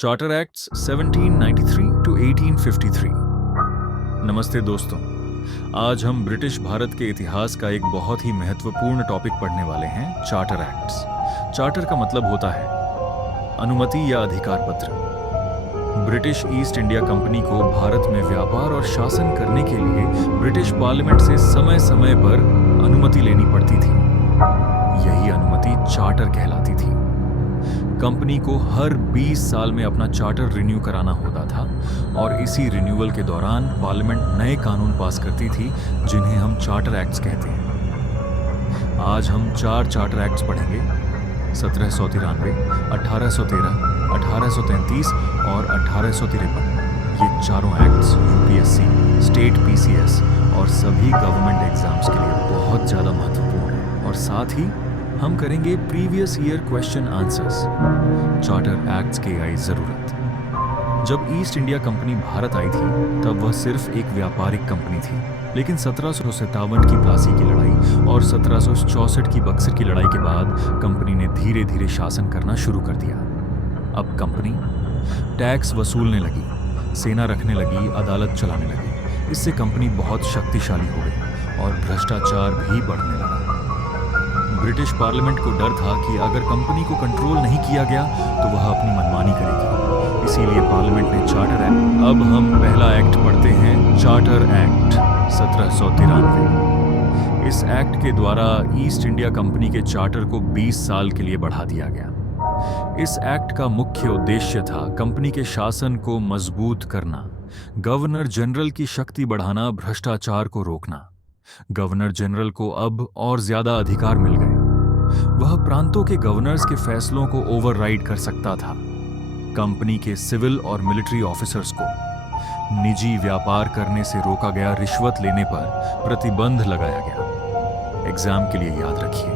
Charter acts 1793 to 1853। नमस्ते दोस्तों, आज हम ब्रिटिश भारत के इतिहास का एक बहुत ही महत्वपूर्ण टॉपिक पढ़ने वाले हैं, चार्टर एक्ट्स। चार्टर का मतलब होता है अनुमति या अधिकार पत्र। ब्रिटिश ईस्ट इंडिया कंपनी को भारत में व्यापार और शासन करने के लिए ब्रिटिश पार्लियामेंट से समय समय पर अनुमति लेनी पड़ती थी। यही अनुमति चार्टर कहलाती थी। कंपनी को हर 20 साल में अपना चार्टर रिन्यू कराना होता था और इसी रिन्यूअल के दौरान पार्लियामेंट नए कानून पास करती थी जिन्हें हम चार्टर एक्ट्स कहते हैं। आज हम 4 चार्टर एक्ट्स पढ़ेंगे, 1793, 1813, 1833 और 1853। ये चारों एक्ट्स यूपीएससी, स्टेट पीसीएस और सभी गवर्नमेंट एग्जाम्स के लिए बहुत ज़्यादा महत्वपूर्ण है। और साथ ही हम करेंगे previous year question answers. Charter acts की आई जरूरत। जब ईस्ट इंडिया कंपनी भारत आई थी तब वह सिर्फ एक व्यापारिक कंपनी थी, लेकिन 1757 की प्लासी की लड़ाई और 1764 की बक्सर की लड़ाई के बाद कंपनी ने धीरे धीरे शासन करना शुरू कर दिया। अब कंपनी टैक्स वसूलने लगी, सेना रखने लगी, अदालत चलाने लगी। इससे कंपनी बहुत शक्तिशाली हो गई और भ्रष्टाचार भी बढ़ने लगा। ब्रिटिश पार्लियामेंट को डर था कि अगर कंपनी को कंट्रोल नहीं किया गया तो वह अपनी मनमानी करेगी। इसीलिए पार्लियामेंट ने चार्टर एक्ट। अब हम पहला एक्ट पढ़ते हैं, चार्टर एक्ट 1793। इस एक्ट के द्वारा ईस्ट इंडिया कंपनी के चार्टर को 20 साल के लिए बढ़ा दिया गया। इस एक्ट का मुख्य उद्देश्य था कंपनी के शासन को मजबूत करना, गवर्नर जनरल की शक्ति बढ़ाना, भ्रष्टाचार को रोकना। गवर्नर जनरल को अब और ज्यादा अधिकार मिल गए। वह प्रांतों के गवर्नर्स के फैसलों को ओवरराइड कर सकता था। कंपनी के सिविल और मिलिट्री ऑफिसर्स को निजी व्यापार करने से रोका गया। रिश्वत लेने पर प्रतिबंध लगाया गया। एग्जाम के लिए याद रखिए,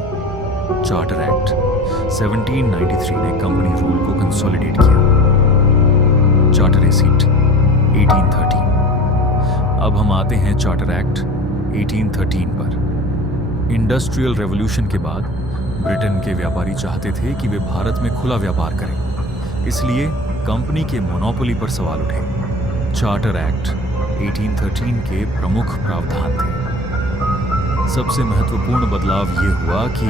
चार्टर एक्ट 1793 ने कंपनी रूल को कंसोलिडेट किया। चार्टर ए सीट 1813। अब हम आते हैं चार्टर एक्ट 1813 पर। इंडस्ट्रियल रेवोल्यूशन के बाद ब्रिटेन के व्यापारी चाहते थे कि वे भारत में खुला व्यापार करें, इसलिए कंपनी के मोनोपोली पर सवाल उठे। चार्टर एक्ट 1813 के प्रमुख प्रावधान थे। सबसे महत्वपूर्ण बदलाव ये हुआ कि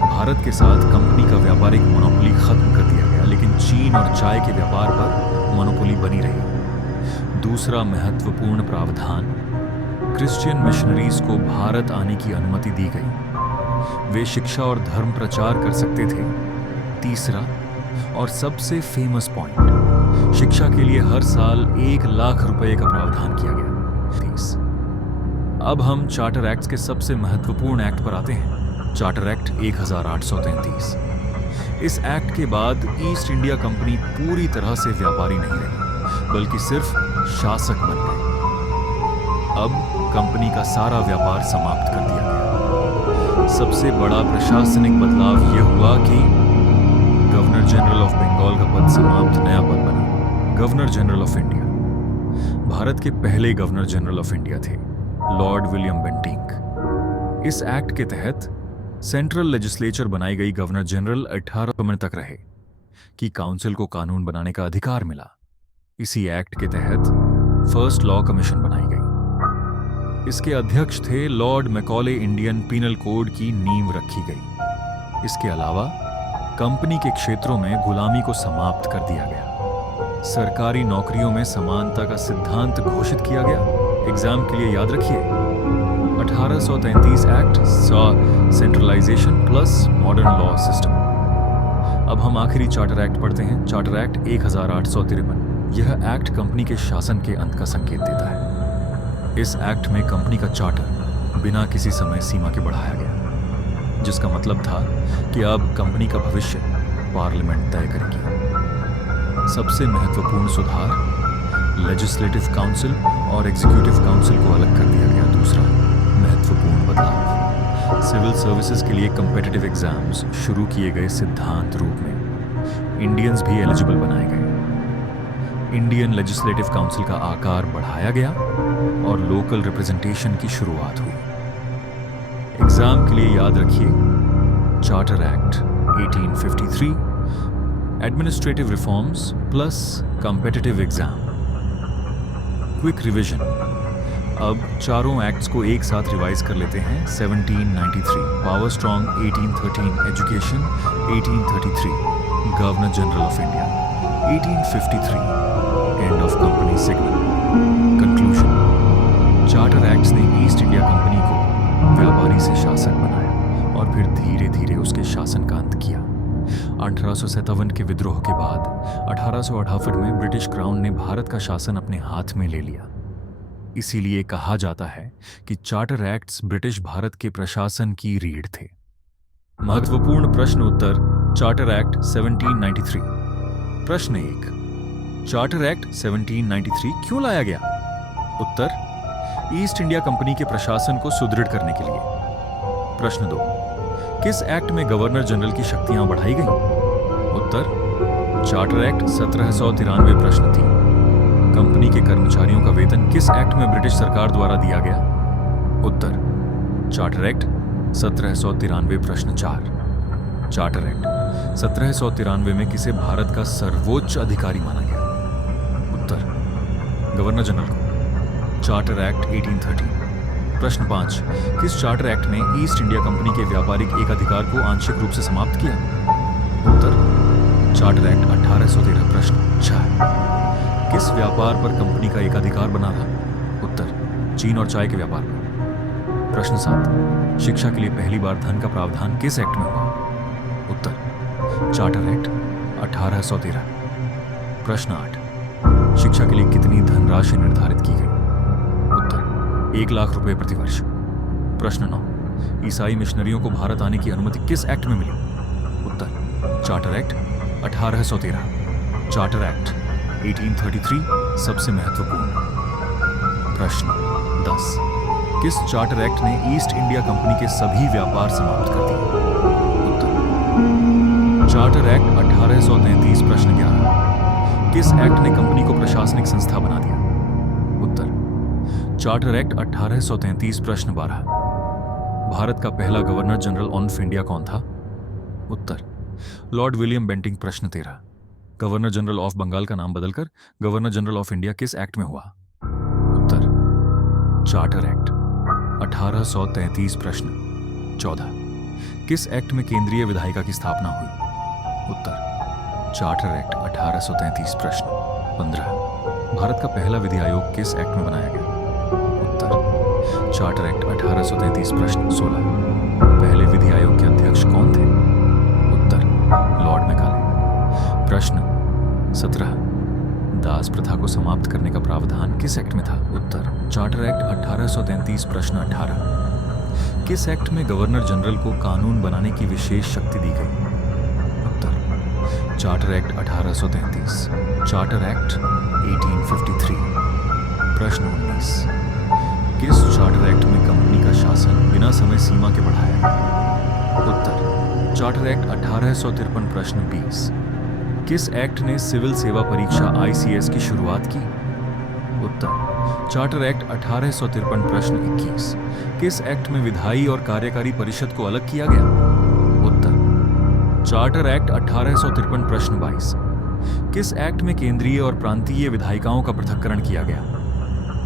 भारत के साथ कंपनी का व्यापारिक मोनोपोली खत्म कर दिया गया, लेकिन चीन और चाय के व्यापार पर मोनोपोली बनी रही। दूसरा महत्वपूर्ण प्रावधान, क्रिश्चियन मिशनरीज को भारत आने की अनुमति दी गई। वे शिक्षा और धर्म प्रचार कर सकते थे। तीसरा और सबसे फेमस पॉइंट, शिक्षा के लिए हर साल 1 लाख रुपए का प्रावधान किया गया। अब हम चार्टर एक्ट्स के सबसे महत्वपूर्ण एक्ट पर आते हैं, चार्टर एक्ट 1833। इस एक्ट के बाद ईस्ट इंडिया कंपनी पूरी तरह से व्यापारी नहीं रही, बल्कि सिर्फ शासक बन गए। अब कंपनी का सारा व्यापार समाप्त कर दिया गया। सबसे बड़ा प्रशासनिक बदलाव यह हुआ कि गवर्नर जनरल ऑफ बंगाल का पद समाप्त, नया पद बना governor general of India. Bharat के पहले गवर्नर जनरल ऑफ इंडिया थे लॉर्ड विलियम बेंटिंक। इस एक्ट के तहत सेंट्रल लेजिस्लेचर बनाई गई गवर्नर जनरल 18 मिनट तक रहे कि काउंसिल को कानून बनाने का अधिकार मिला। इसी एक्ट के तहत फर्स्ट लॉ कमीशन बनाई गई। इसके अध्यक्ष थे lord Macaulay. Indian penal code की नींव रखी गई। इसके अलावा कंपनी के क्षेत्रों में गुलामी को समाप्त कर दिया गया। सरकारी नौकरियों में समानता का सिद्धांत घोषित किया गया। एग्जाम के लिए याद रखिए, 1833 act saw centralisation plus modern law system. अब हम आखिरी चार्टर एक्ट पढ़ते हैं, चार्टर एक्ट 1853। यह एक्ट कंपनी के शासन के अंत का संकेत देता है। इस एक्ट में कंपनी का चार्टर बिना किसी समय सीमा के बढ़ाया गया, जिसका मतलब था कि अब कंपनी का भविष्य पार्लियामेंट तय करेगी। सबसे महत्वपूर्ण सुधार, लेजिस्लेटिव काउंसिल और एग्जीक्यूटिव काउंसिल को अलग कर दिया गया। दूसरा महत्वपूर्ण बदलाव, सिविल सर्विसेज के लिए कम्पिटिटिव एग्जाम्स शुरू किए गए सिद्धांत रूप में। इंडियंस भी एलिजिबल बनाए गए। इंडियन लेजिस्लेटिव काउंसिल का आकार बढ़ाया गया और लोकल रिप्रेजेंटेशन की शुरुआत हुई। एग्जाम के लिए याद रखिए, charter act 1853 administrative reforms plus competitive exam. Quick revision. अब चारों एक्ट्स को एक साथ रिवाइज कर लेते हैं। 1793 power strong, 1813 education, 1833 governor general of India, 1853 end of company signal. Conclusion. Charter acts ने ईस्ट इंडिया कंपनी को व्यापारी से शासक बनाया और फिर धीरे धीरे उसके शासन का अंत किया। 1857 के विद्रोह के बाद 1858 में ब्रिटिश क्राउन ने भारत का शासन अपने हाथ में ले लिया। इसीलिए कहा जाता है कि चार्टर एक्ट्स ब्रिटिश भारत के प्रशासन की रीढ़ थे। महत्वपूर्ण प्रश्न उत्तर चार्टर एक्ट 1793। प्रश्न 1, चार्टर एक्ट 1793 क्यों लाया गया? उत्तर, ईस्ट इंडिया कंपनी के प्रशासन को सुदृढ़ करने के लिए। प्रश्न 2, किस एक्ट में गवर्नर जनरल की शक्तियां बढ़ाई गईं? उत्तर, चार्टर एक्ट 1793। प्रश्न 3, कंपनी के कर्मचारियों का वेतन किस एक्ट में ब्रिटिश सरकार द्वारा दिया गया? उत्तर, चार्टर एक्ट 1793। प्रश्न 4, चार्टर एक्ट 1793 में किसे भारत का सर्वोच्च अधिकारी माना गया? उत्तर, गवर्नर जनरल को। Charter act 1813। प्रश्न 5, किस चार्टर एक्ट ने ईस्ट इंडिया कंपनी के व्यापारिक एकाधिकार को आंशिक रूप से समाप्त किया? उत्तर, चार्टर एक्ट 1813। प्रश्न 6, किस व्यापार पर कंपनी का एकाधिकार बना था? उत्तर, चीन और चाय के व्यापार पर। प्रश्न 7, शिक्षा के लिए पहली बार धन का प्रावधान किस एक्ट में हुआ? उत्तर, चार्टर एक्ट 1813। प्रश्न 8, शिक्षा के लिए कितनी धनराशि निर्धारित की गई? उत्तर, 1 लाख रुपए प्रति वर्ष। प्रश्न 9, ईसाई मिशनरियों को भारत आने की अनुमति किस एक्ट में मिली? उत्तर, चार्टर एक्ट 1813। चार्टर एक्ट 1833 सबसे महत्वपूर्ण। प्रश्न 10, किस चार्टर एक्ट ने ईस्ट इंडिया कंपनी के सभी व्यापार समाप्त कर दिए? उत्तर, चार्टर एक्ट 1833। प्रश्न 11, किस एक्ट ने कंपनी को प्रशासनिक संस्था बना दिया? उत्तर, चार्टर एक्ट 1833। प्रश्न 12, भारत का पहला गवर्नर जनरल ऑफ इंडिया कौन था? उत्तर, लॉर्ड विलियम बेंटिंक। प्रश्न 13, गवर्नर जनरल ऑफ बंगाल का नाम बदलकर गवर्नर जनरल ऑफ इंडिया किस एक्ट में हुआ? उत्तर, चार्टर एक्ट 1833। प्रश्न 14, किस एक्ट में केंद्रीय विधायिका की स्थापना हुई? उत्तर, चार्टर एक्ट 1833। प्रश्न 15, भारत का पहला विधि आयोग किस एक्ट में बनाया गया? उत्तर, चार्टर एक्ट 1833। प्रश्न 16, पहले विधि आयोग के अध्यक्ष कौन थे? उत्तर, लॉर्ड मैकाले। प्रश्न 17, दास प्रथा को समाप्त करने का प्रावधान किस एक्ट में था? उत्तर, चार्टर एक्ट 1833। प्रश्न 18, किस एक्ट में गवर्नर जनरल को कानून बनाने की विशेष शक्ति दी गई? उत्तर, चार्टर एक्ट 1833। Charter act 1853। प्रश्न 19, किस चार्टर एक्ट में कंपनी का शासन बिना समय सीमा के बढ़ाया गया? उत्तर, चार्टर एक्ट 1853। प्रश्न 20, किस एक्ट ने सिविल सेवा परीक्षा ICS की शुरुआत की? उत्तर, चार्टर एक्ट 1853। प्रश्न 21, किस एक्ट में विधायी और कार्यकारी परिषद को अलग किया गया? उत्तर, चार्टर एक्ट 1853। प्रश्न 22, किस एक्ट में केंद्रीय और प्रांतीय विधायिकाओं का पृथक्करण किया गया?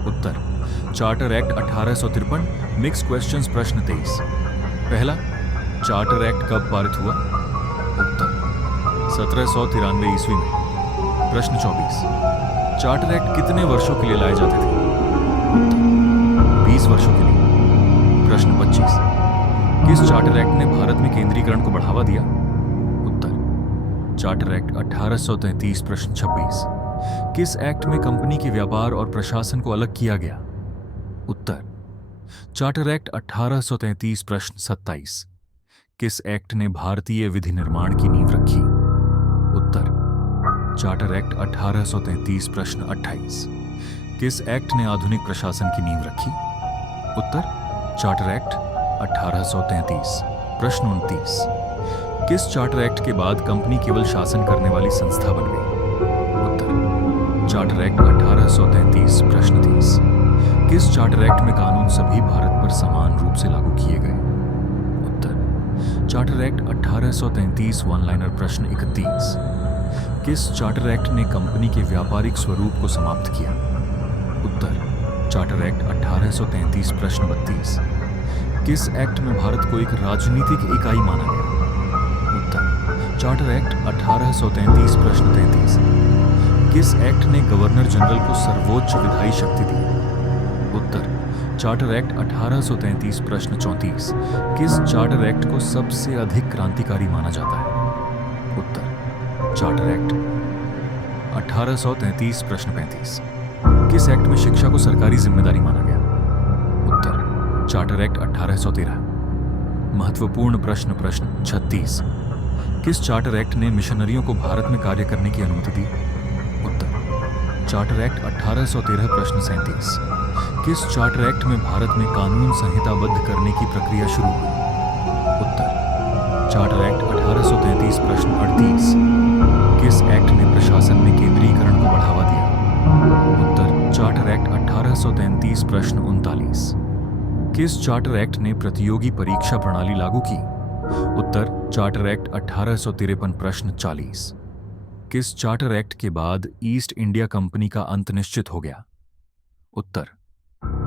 उत्तर, चार्टर एक्ट 1853। Mix questions. प्रश्न 23, पहला, चार्टर एक्ट कब पारित हुआ? उत्तर, 1793 ईस्वी में। प्रश्न 24, चार्टर एक्ट कितने वर्षों के लिए लाए जाते थे? उत्तर, 20 वर्षों के लिए। प्रश्न 25, किस चार्टर एक्ट ने भारत में केंद्रीकरण को बढ़ावा दिया? उत्तर, चार्टर एक्ट 1833। प्रश्न 26, किस एक्ट में कंपनी के व्यापार और प्रशासन को अलग किया गया? उत्तर, चार्टर एक्ट 1833। प्रश्न 27, किस एक्ट ने भारतीय विधि निर्माण की नींव रखी? उत्तर, चार्टर एक्ट 1833। प्रश्न 28, किस एक्ट ने आधुनिक प्रशासन की नींव रखी? उत्तर, चार्टर एक्ट 1833। प्रश्न 29, किस चार्टर एक्ट के बाद कंपनी केवल शासन करने वाली संस्था बन गई? उत्तर, चार्टर एक्ट 1833। प्रश्न 30, किस चार्टर एक्ट में कानून सभी भारत पर समान रूप से लागू किए गए? उत्तर, चार्टर एक्ट 1833। One liner. प्रश्न 31, किस चार्टर एक्ट ने कंपनी के व्यापारिक स्वरूप को समाप्त किया? उत्तर, चार्टर एक्ट 1833 प्रश्न 32। किस एक्ट में भारत को एक राजनीतिक इकाई माना गया? उत्तर, चार्टर एक्ट 1833 प्रश्न 33। किस एक्ट ने गवर्नर जनरल को सर्वोच्च विधायी शक्ति दी? उत्तर, चार्टर एक्ट 1833 प्रश्न 34। किस चार्टर एक्ट को सबसे अधिक क्रांतिकारी माना जाता है? उत्तर, चार्टर एक्ट 1833 प्रश्न 35। किस एक्ट में शिक्षा को सरकारी जिम्मेदारी माना गया? उत्तर, चार्टर एक्ट 1813। महत्वपूर्ण प्रश्न 36। किस चार्टर एक्ट ने मिशनरियों को भारत में कार्य करने की अनुमति दी? उत्तर, चार्टर एक्ट 1813 प्रश्न 37। किस चार्टर एक्ट में भारत में कानून संहिताबद्ध करने की प्रक्रिया शुरू हुई? उत्तर, चार्टर एक्ट 1833 प्रश्न 38। किस एक्ट ने प्रशासन में केंद्रीकरण को बढ़ावा दिया? उत्तर, चार्टर एक्ट 1833 प्रश्न 39। किस चार्टर एक्ट ने प्रतियोगी परीक्षा प्रणाली लागू की? उत्तर, चार्टर एक्ट 1853 प्रश्न 40। किस चार्टर एक्ट के बाद ईस्ट इंडिया कंपनी का अंत निश्चित हो गया? उत्तर,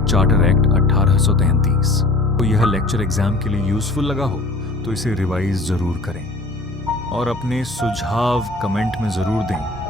चार्टर एक्ट 1833। तो यह लेक्चर एग्जाम के लिए यूजफुल लगा हो तो इसे रिवाइज जरूर करें और अपने सुझाव कमेंट में जरूर दें